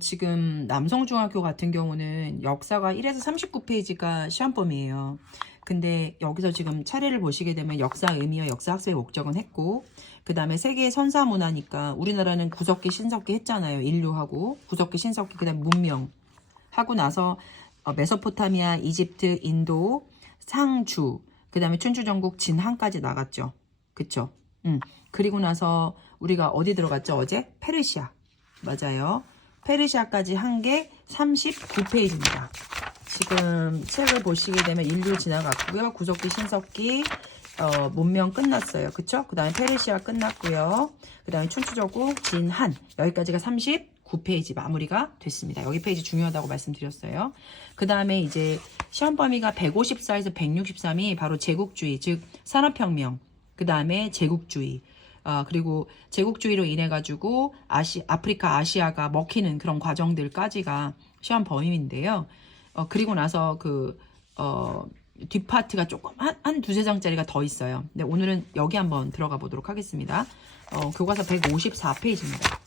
지금 남성중학교 같은 경우는 역사가 1에서 39페이지가 시험범위예요. 근데 여기서 지금 차례를 보시게 되면 역사 의미와 역사 학습의 목적은 했고, 그 다음에 세계의 선사 문화니까 우리나라는 구석기 신석기 했잖아요. 인류하고 구석기 신석기, 그 다음에 문명 하고 나서 메소포타미아, 이집트, 인도, 상주, 그 다음에 춘추전국, 진한까지 나갔죠. 그쵸? 그리고 나서 우리가 어디 들어갔죠? 어제? 페르시아. 맞아요. 페르시아까지 한 게 39페이지입니다. 지금 책을 보시게 되면 인류 지나갔고요. 구석기, 신석기, 문명 끝났어요. 그쵸? 그 다음에 페르시아 끝났고요. 그 다음에 춘추전국, 진한. 여기까지가 39페이지 마무리가 됐습니다. 여기 페이지 중요하다고 말씀드렸어요. 그 다음에 이제 시험 범위가 154에서 163이 바로 제국주의, 즉 산업혁명, 그 다음에 제국주의, 그리고 제국주의로 인해 가지고 아프리카, 아시아가 먹히는 그런 과정들까지가 시험 범위인데요. 그리고 나서 뒷파트가 조금 한 두세 장짜리가 더 있어요. 근데 오늘은 여기 한번 들어가 보도록 하겠습니다. 교과서 154페이지입니다.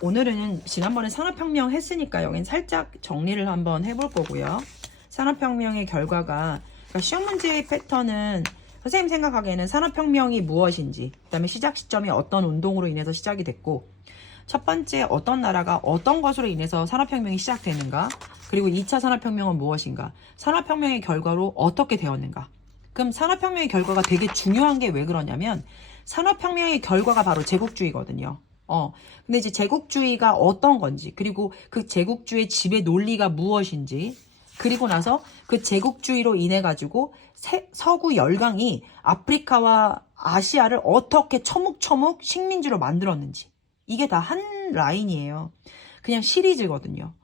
오늘은 지난번에 산업혁명 했으니까 여긴 살짝 정리를 한번 해볼 거고요. 산업혁명의 결과가, 그러니까 시험 문제의 패턴은 선생님 생각하기에는 산업혁명이 무엇인지, 그 다음에 시작 시점이 어떤 운동으로 인해서 시작이 됐고, 첫 번째 어떤 나라가 어떤 것으로 인해서 산업혁명이 시작되는가, 그리고 2차 산업혁명은 무엇인가, 산업혁명의 결과로 어떻게 되었는가. 그럼 산업혁명의 결과가 되게 중요한 게 왜 그러냐면 산업혁명의 결과가 바로 제국주의거든요. 근데 이제 제국주의가 어떤 건지, 그리고 그 제국주의의 지배 논리가 무엇인지, 그리고 나서 그 제국주의로 인해 가지고 서구 열강이 아프리카와 아시아를 어떻게 처묵처묵 식민지로 만들었는지, 이게 다 한 라인이에요. 그냥 시리즈거든요.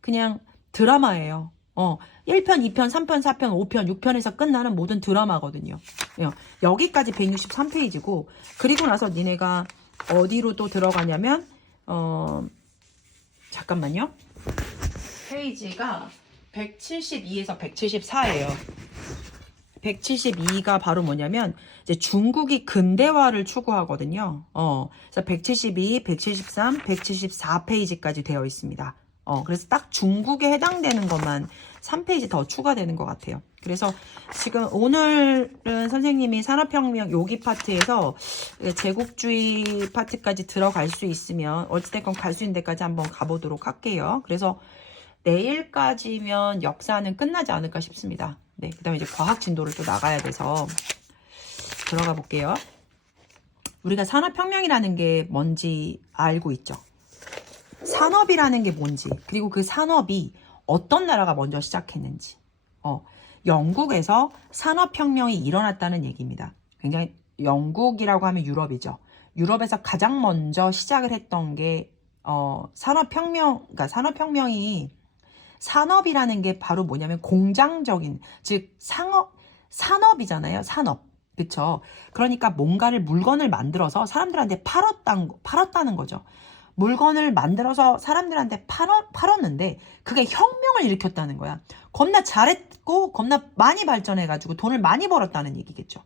그냥 드라마예요. 1편, 2편, 3편, 4편, 5편, 6편에서 끝나는 모든 드라마거든요. 여기까지 163페이지고, 그리고 나서 니네가 어디로 또 들어가냐면, 잠깐만요. 페이지가 172에서 174예요. 172가 바로 뭐냐면 이제 중국이 근대화를 추구하거든요. 그래서 172, 173, 174페이지까지 되어 있습니다. 그래서 딱 중국에 해당되는 것만 3페이지 더 추가되는 것 같아요. 그래서 지금 오늘은 선생님이 산업혁명 여기 파트에서 제국주의 파트까지 들어갈 수 있으면 어찌됐건 갈 수 있는 데까지 한번 가보도록 할게요. 그래서 내일까지면 역사는 끝나지 않을까 싶습니다. 네, 그 다음에 이제 과학 진도를 또 나가야 돼서 들어가 볼게요. 우리가 산업혁명이라는 게 뭔지 알고 있죠? 산업이라는 게 뭔지, 그리고 그 산업이 어떤 나라가 먼저 시작했는지. 영국에서 산업혁명이 일어났다는 얘기입니다. 굉장히, 영국이라고 하면 유럽이죠. 유럽에서 가장 먼저 시작을 했던 게 그러니까 산업혁명이, 산업이라는 게 바로 뭐냐면 공장적인, 즉 산업이잖아요. 산업. 그쵸? 그러니까 뭔가를, 물건을 만들어서 사람들한테 팔았다는 거죠. 물건을 만들어서 사람들한테 팔았는데 그게 혁명을 일으켰다는 거야. 겁나 잘했고 겁나 많이 발전해가지고 돈을 많이 벌었다는 얘기겠죠.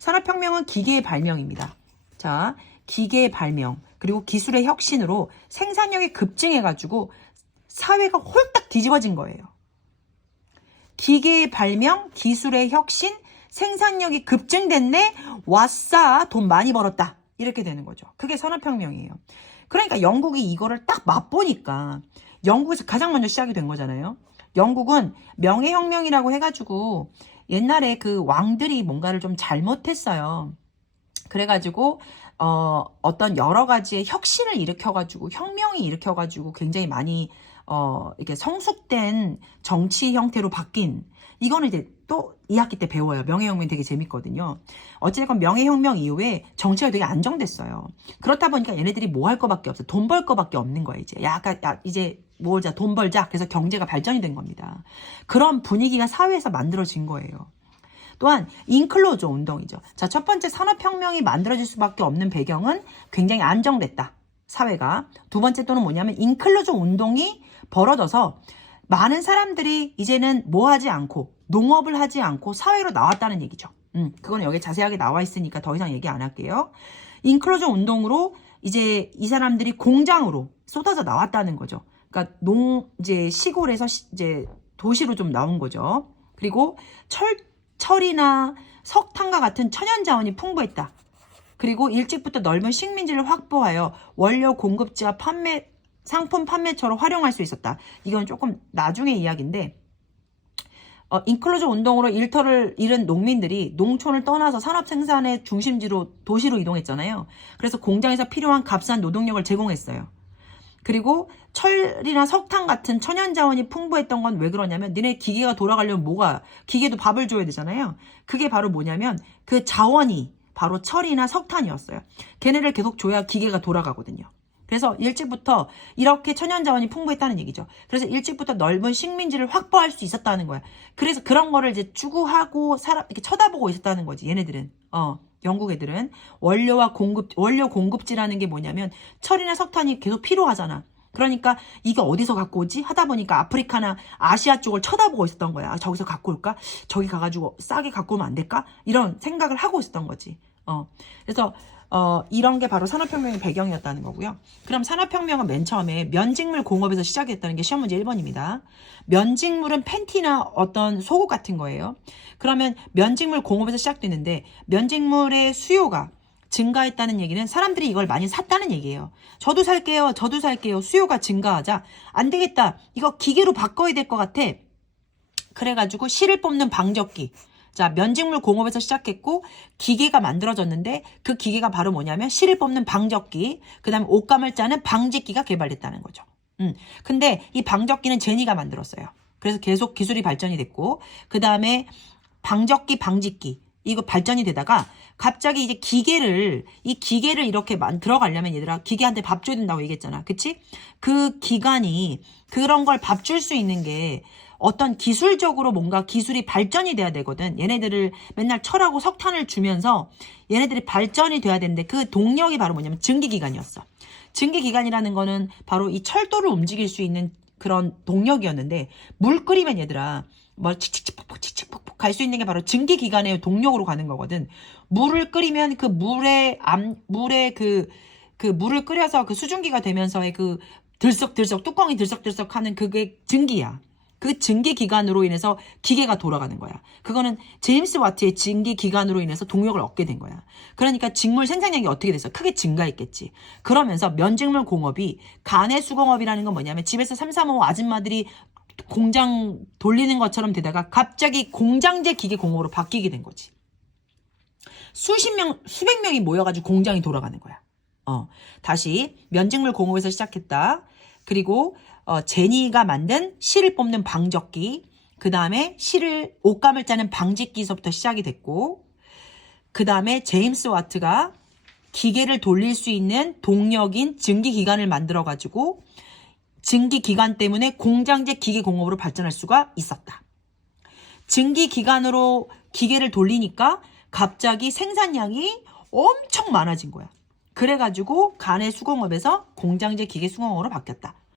산업혁명은 기계의 발명입니다. 자, 기계의 발명, 그리고 기술의 혁신으로 생산력이 급증해가지고 사회가 홀딱 뒤집어진 거예요. 기계의 발명, 기술의 혁신, 생산력이 급증됐네, 와싸, 돈 많이 벌었다. 이렇게 되는 거죠. 그게 산업혁명이에요. 그러니까 영국이 이거를 딱 맛보니까 영국에서 가장 먼저 시작이 된 거잖아요. 영국은 명예혁명이라고 해가지고 옛날에 그 왕들이 뭔가를 좀 잘못했어요. 그래가지고 어떤 여러 가지의 혁신을 일으켜가지고, 혁명이 일으켜가지고 굉장히 많이 이렇게 성숙된 정치 형태로 바뀐, 이거는 이제 또 2학기 때 배워요. 명예혁명 되게 재밌거든요. 어쨌든 명예혁명 이후에 정치가 되게 안정됐어요. 그렇다 보니까 얘네들이 뭐 할 거밖에 없어요. 돈 벌 거밖에 없는 거예요. 이제 이제 뭐 하자, 돈 벌자. 그래서 경제가 발전이 된 겁니다. 그런 분위기가 사회에서 만들어진 거예요. 또한 인클로저 운동이죠. 자, 첫 번째 산업혁명이 만들어질 수밖에 없는 배경은 굉장히 안정됐다, 사회가. 두 번째 또는 뭐냐면 인클로저 운동이 벌어져서 많은 사람들이 이제는 뭐 하지 않고, 농업을 하지 않고 사회로 나왔다는 얘기죠. 그건 여기 자세하게 나와 있으니까 더 이상 얘기 안 할게요. 인클로저 운동으로 이제 이 사람들이 공장으로 쏟아져 나왔다는 거죠. 그러니까 이제 시골에서 이제 도시로 좀 나온 거죠. 그리고 철이나 석탄과 같은 천연 자원이 풍부했다. 그리고 일찍부터 넓은 식민지를 확보하여 원료 공급지와 상품 판매처로 활용할 수 있었다. 이건 조금 나중의 이야기인데, 인클로저 운동으로 일터를 잃은 농민들이 농촌을 떠나서 산업 생산의 중심지로 도시로 이동했잖아요. 그래서 공장에서 필요한 값싼 노동력을 제공했어요. 그리고 철이나 석탄 같은 천연 자원이 풍부했던 건 왜 그러냐면, 너네 기계가 돌아가려면 기계도 밥을 줘야 되잖아요. 그게 바로 뭐냐면 그 자원이 바로 철이나 석탄이었어요. 걔네를 계속 줘야 기계가 돌아가거든요. 그래서 일찍부터 이렇게 천연 자원이 풍부했다는 얘기죠. 그래서 일찍부터 넓은 식민지를 확보할 수 있었다는 거야. 그래서 그런 거를 이제 추구하고 이렇게 쳐다보고 있었다는 거지. 얘네들은. 영국 애들은 원료 공급지라는 게 뭐냐면 철이나 석탄이 계속 필요하잖아. 그러니까 이게 어디서 갖고 오지? 하다 보니까 아프리카나 아시아 쪽을 쳐다보고 있었던 거야. 저기서 갖고 올까? 저기 가가지고 싸게 갖고 오면 안 될까? 이런 생각을 하고 있었던 거지. 그래서 이런 게 바로 산업혁명의 배경이었다는 거고요. 그럼 산업혁명은 맨 처음에 면직물 공업에서 시작했다는 게 시험 문제 1번입니다. 면직물은 팬티나 어떤 속옷 같은 거예요. 그러면 면직물 공업에서 시작됐는데 면직물의 수요가 증가했다는 얘기는 사람들이 이걸 많이 샀다는 얘기예요. 저도 살게요. 수요가 증가하자 안 되겠다. 이거 기계로 바꿔야 될 것 같아. 그래가지고 실을 뽑는 방적기. 자, 면직물 공업에서 시작했고 기계가 만들어졌는데 그 기계가 바로 뭐냐면 실을 뽑는 방적기, 그 다음에 옷감을 짜는 방직기가 개발됐다는 거죠. 근데 이 방적기는 제니가 만들었어요. 그래서 계속 기술이 발전이 됐고, 그 다음에 방적기, 방직기 이거 발전이 되다가 갑자기 이제 이 기계를 이렇게 들어가려면 얘들아 기계한테 밥 줘야 된다고 얘기했잖아. 그치? 그 기관이 그런 걸 밥 줄 수 있는 게 어떤 기술적으로 뭔가 기술이 발전이 돼야 되거든. 얘네들을 맨날 철하고 석탄을 주면서 얘네들이 발전이 돼야 되는데 그 동력이 바로 뭐냐면 증기기관이었어. 증기기관이라는 거는 바로 이 철도를 움직일 수 있는 그런 동력이었는데, 물 끓이면 얘들아 뭐 칙칙폭폭 칙칙폭폭 갈 수 있는 게 바로 증기기관의 동력으로 가는 거거든. 물을 끓이면 그 물에 그 물을 끓여서 그 수증기가 되면서의 그 들썩들썩 뚜껑이 들썩들썩 하는 그게 증기야. 그 증기기관으로 인해서 기계가 돌아가는 거야. 그거는 제임스 와트의 증기기관으로 인해서 동력을 얻게 된 거야. 그러니까 직물 생산량이 어떻게 됐어? 크게 증가했겠지. 그러면서 면직물 공업이 간의 수공업이라는 건 뭐냐면 집에서 3, 4, 5 아줌마들이 공장 돌리는 것처럼 되다가 갑자기 공장제 기계 공업으로 바뀌게 된 거지. 수백 명이 모여가지고 공장이 돌아가는 거야. 다시 면직물 공업에서 시작했다. 그리고 제니가 만든 실을 뽑는 방적기, 그 다음에 옷감을 짜는 방직기서부터 시작이 됐고, 그 다음에 제임스 와트가 기계를 돌릴 수 있는 동력인 증기기관을 만들어가지고 증기기관 때문에 공장제 기계 공업으로 발전할 수가 있었다. 증기기관으로 기계를 돌리니까 갑자기 생산량이 엄청 많아진 거야. 그래가지고 간의 수공업에서 공장제 기계 수공업으로 바뀌었다.